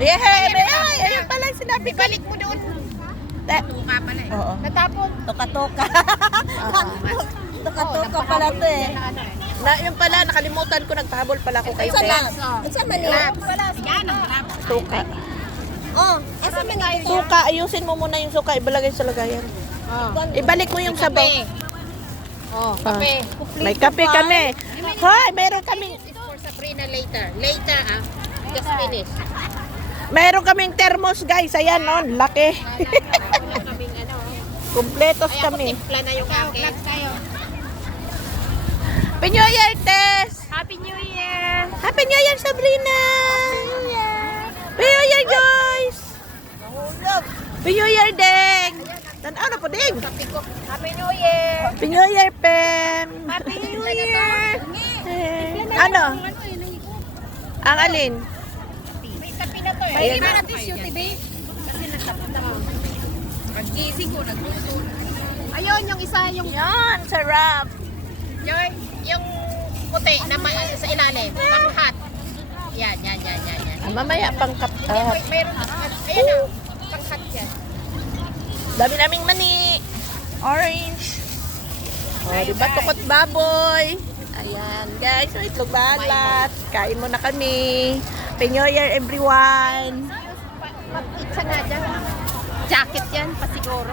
Ayun pala yung sinabi ko. Balik mo doon. Tuka pala eh. Oo. Natapon. Toka-toka. Toka-toka pala to eh. Yung pala, nakalimutan ko, nagpahabol pala ako kayo. Saan mali? Suka. Asa man tayo? Suka, ayusin mo muna yung suka, ibalagay sa lagayan. Ibalik mo yung sabaw. Kape. May kape kami. Hoy, meron kami. It's for Sabrina later. Later Just finish. Meron kaming thermos, guys. Ayan, no? Laki. Wala kaming ano. Kumpletos Ay, ako kami. timpla na yung akin. Happy New Year, Tess! Happy New Year! Happy New Year, Sabrina! Happy New Year, Joyce! Happy New Year, Deng! Tanaw na po, Deng! Happy New Year! Happy New Year, Pem! Happy New Year! Ano? Ang alin? May kape na to eh. Ayan. Hindi ba natin shoot, babe? Kasi natapos na ako. Pag-gising ko, nagluto. Ayun, yung isa, yung Yan, sarap! yung puti na sa ilalim. Pang-hot. Yan. Mamaya, pang kap... Mayroon. Ayan na. Pang-hot yan. Dami naming mani. Orange. Diba tukot baboy? Ayan, guys. So, itlog balat. Kain mo na kami. Happy New Year, everyone. Mag-itsa nga dyan. Jacket yan, pasiguro.